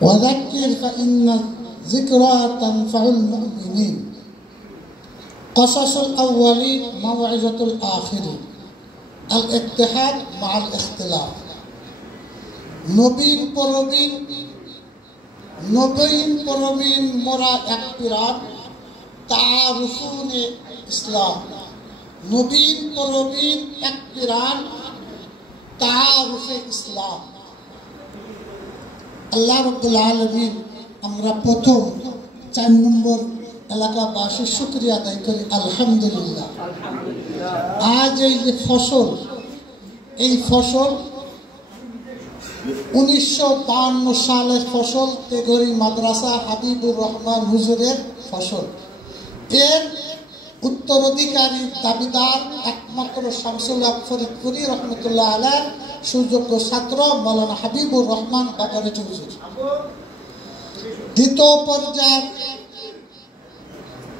وذكر فإن الذكرى تنفع المؤمنين قصص الأولين موعظة الآخرين الاتحاد مع الاختلاف নবীন পরবীন মোরা এক পিরান তারুফুনে ইসলাম নবীন পরবীন এক পিরান তারুফে ইসলাম। আল্লাহ রাব্বুল আলামিন আমরা প্রথম 4 নম্বর এলাকাবাসীর শুকরিয়া আদায় করি আলহামদুলিল্লাহ। আজ এই যে ফসল, এই ফসল 1952 সালের ফসল, তেঘরি মাদ্রাসা হাবিবুর রহমান হুজুরের ফসল। এর উত্তরাধিকারী দাবিদার একমাত্র শামসুল হক ফরিদপুরি রহমতুল্লাহ আলাইহির সুযোগ্য ছাত্র মাওলানা হাবিবুর রহমান বাগারেটি হুজুর। দ্বিতীয় পর্যায়ে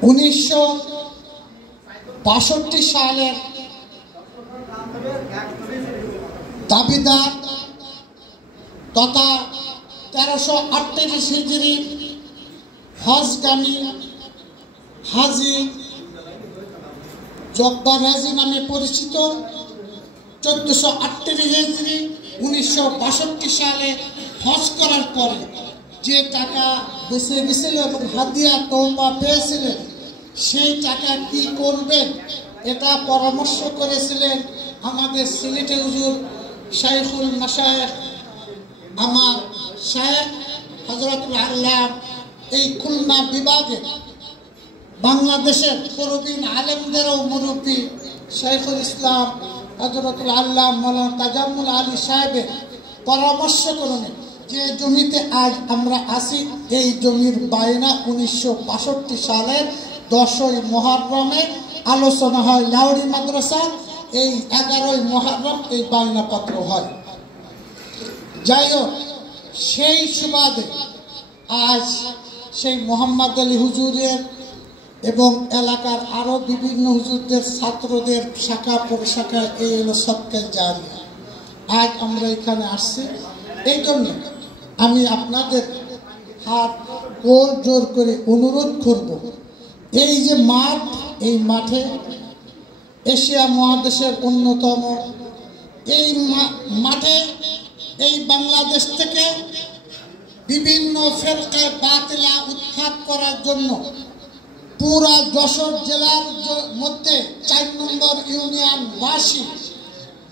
1962 সালের দাবিদার তথা 1338 হিজরি হজগামী হাজি জব্বার হাজি নামে পরিচিত 1438 হিজরি 1962 সালে হজ করার পরে যে টাকা বেঁচে গেছিল এবং হাদিয়া তওবা পেয়েছিলেন, সেই টাকা কি করবেন এটা পরামর্শ করেছিলেন আমাদের সিলেটে হুজুর শাইখুল মাশায়েখ আমার শায়েখ হযরতুল আল্লাহ এই খুলনা বিভাগে বাংলাদেশের প্রবীণ আলেমদেরও মুরব্বী শাইখুল ইসলাম হযরতুল আল্লাহ মাওলানা তাজাম্মুল আলী সাহেবের পরামর্শ করণে যে জমিতে আজ আমরা আছি, এই জমির বায়না 1962 সালের 10ই মুহররমে আলোচনা হয় লাউড়ি মাদ্রাসা। এই 11ই মুহররম এই বায়নাপত্র হয়। যাই হোক, সেই সুবাদে আজ সেই মোহাম্মদ আলী হুজুরের এবং এলাকার আরো বিভিন্ন হুজুরদের ছাত্রদের শাখা প্রশাখা এই হলো সদকা জারিয়া। আজ আমরা এখানে আসছি, এই জন্য আমি আপনাদের হাত কোল জোর করে অনুরোধ করব, এই যে মাঠ, এই মাঠে এশিয়া মহাদেশের অন্যতম এই মাঠে এই বাংলাদেশ থেকে বিভিন্ন ফেরকা বাতিলা উৎখাত করার জন্য পুরা যশোর জেলার মধ্যে 4 নম্বর ইউনিয়নবাসী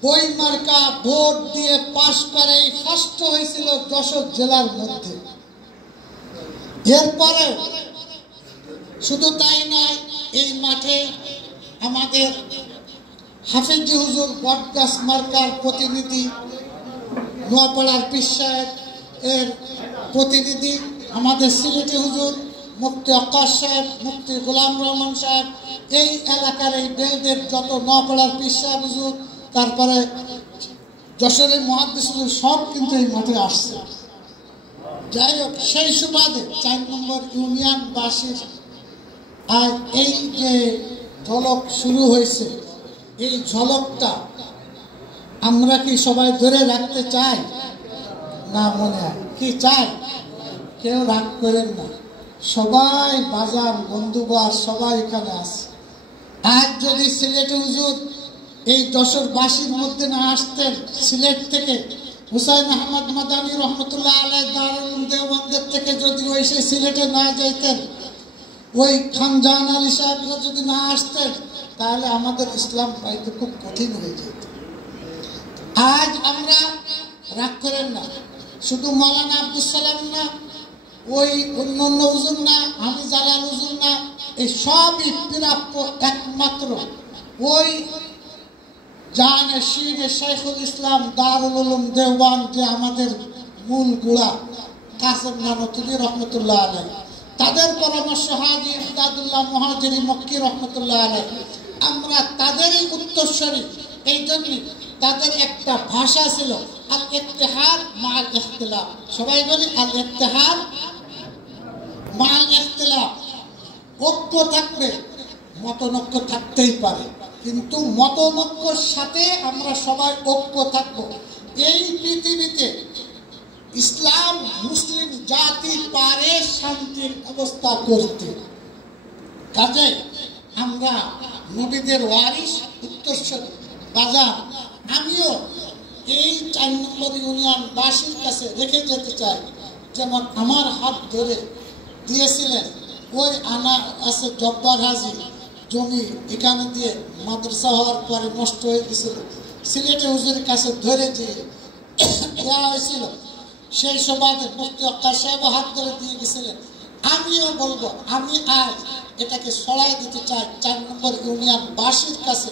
বইমার্কা ভোট দিয়ে পাশ করে ফার্স্ট হয়েছিল যশোর জেলার মধ্যে। এরপরে শুধু তাই নয়, এই মাঠে আমাদের হাফিজি হুজুর বটগাছ মার্কার প্রতিনিধি, নোয়াপাড়ার পীর সাহেব এর প্রতিনিধি, আমাদের সিলেটি হুজুর মুফতি আক্কাস সাহেব, মুফতি গোলাম রহমান সাহেব, এই এলাকার এই বেলদের যত নোয়াপাড়ার পীর সাহেব হুজুর, তারপরে যশোরের মুহাদ্দিস হুজুর সব কিন্তু এই মাঠে আসছে। যাই হোক, সেই সুবাদে 4 নম্বর ইউনিয়নবাসীর আর এই যে ঝলক শুরু হয়েছে, এই ঝলকটা আমরা কি সবাই ধরে রাখতে চাই? না, মনে হয় কি চাই? কেউ রাগ করেন না, সবাই বাজার বন্ধুবার সবাই এখানে আছে। আজ যদি সিলেট হুজুর এই যশোরবাসীর মধ্যে না আসতেন, সিলেট থেকে হুসাইন আহমদ মাদানী রহমতুল্লাহ আলাইহি দারুল দেওবন্দের থেকে যদি ওই সে সিলেটে না যাইতেন, ওই খানজাহান আলী সাহেবরা যদি না আসতেন, তাহলে আমাদের ইসলাম পাইতে খুব কঠিন হয়ে যেত। আজ আমরা রাগ করেন না, শুধু মাওলানা আব্দুল সালাম না, ওই অন্য হুজুর না, আমি জালাল হুজুর না, এই সবই প্রাপ্য একমাত্র ওই জানে শিরে শাইখুল ইসলাম দারুল উলুম দেওবান, যে আমাদের মূল গুড়া কাসেম নানতুলি রহমতুল্লাহ আলাইহি, তাদের পরামর্শ হাজী ইমদাদুল্লাহ মুহাজিরি মক্কি রহমতুল্লাহ আলাইহি, আমরা তাদেরই উত্তরসূরি। এই জন্য তাদের একটা ভাষা ছিল আল ইত্তেহাদ মাল ইখতিলাফ। সবাই বলি আল ইত্তেহাদ মাল ইখতিলাফ। ঐক্য থাকবে, মতনৈক্য থাকতেই পারে, কিন্তু মতনৈক্যর সাথে আমরা সবাই ঐক্য থাকবো। এই পৃথিবীতে ইসলাম মুসলিম জাতি পারে শান্তির ব্যবস্থা করতে। কাজে আমরা নবীদের ওয়ারিস উত্তরসূরি বাজার, আমিও এই 4 নম্বর ইউনিয়নবাসীর কাছে রেখে যেতে চাই, যেমন আমার হাত ধরে দিয়েছিলেন ওই আনা আছে জব্বার হাজি জমি, এখানে দিয়ে মাদ্রাসা হওয়ার পরে নষ্ট হয়ে গেছিল, সিলেটে হুজুরের কাছে ধরে দিয়ে দেওয়া হয়েছিল, সেই সমাজের মুফতি আক্তার সাহেব হাত ধরে দিয়ে গেছিলেন। আমিও বলবো, আমি আজ এটাকে সরাই দিতে চাই 4 নম্বর ইউনিয়নবাসীর কাছে,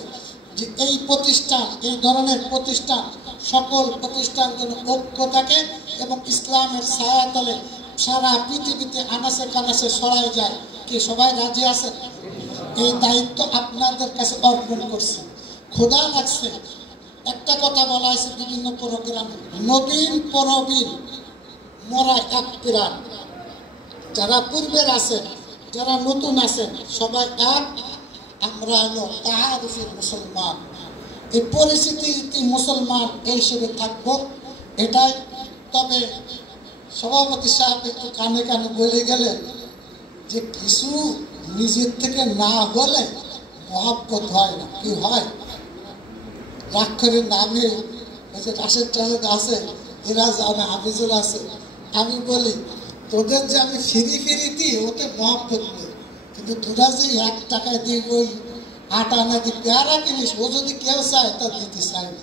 যে এই প্রতিষ্ঠান, এই ধরনের প্রতিষ্ঠান, সকল প্রতিষ্ঠান যেন ঐক্য থাকে এবং ইসলামের ছায়াতলে সারা পৃথিবীতে আনাসে কানাসে সরাই যায়। কি সবাই রাজি আছেন? এই দায়িত্ব আপনাদের কাছে অর্পণ করছি। খোদা রাখছে, একটা কথা বলা হয়েছে বিভিন্ন প্রোগ্রামে, নবীন প্রবীণ মোরা এক প্রাণ। যারা পূর্বের আছেন, যারা নতুন আছেন, সবাই এক। আমরা হলো তাহারুফি মুসলমান, এই পরিস্থিতি মুসলমান এই হিসেবে থাকবো, এটাই। তবে সভাপতি সাহেব একটু কানে কানে বলে গেলেন যে কিছু নিজের থেকে না হলে মহব্বত হয় না। কি হয়? রাগ করে নামে রাশেদ টাশেদ আছে, এরা জানে, হাফিজুল আছে। আমি বলি তোদের যে আমি ফিরি দিই ওতে মহব্বত নেই, কিন্তু তোরা যে 1 টাকায় দিয়ে ওই 8 আনা দিয়ে পেয়ারা কিনিস, ও যদি কেউ চায় তা দিতে চায় না।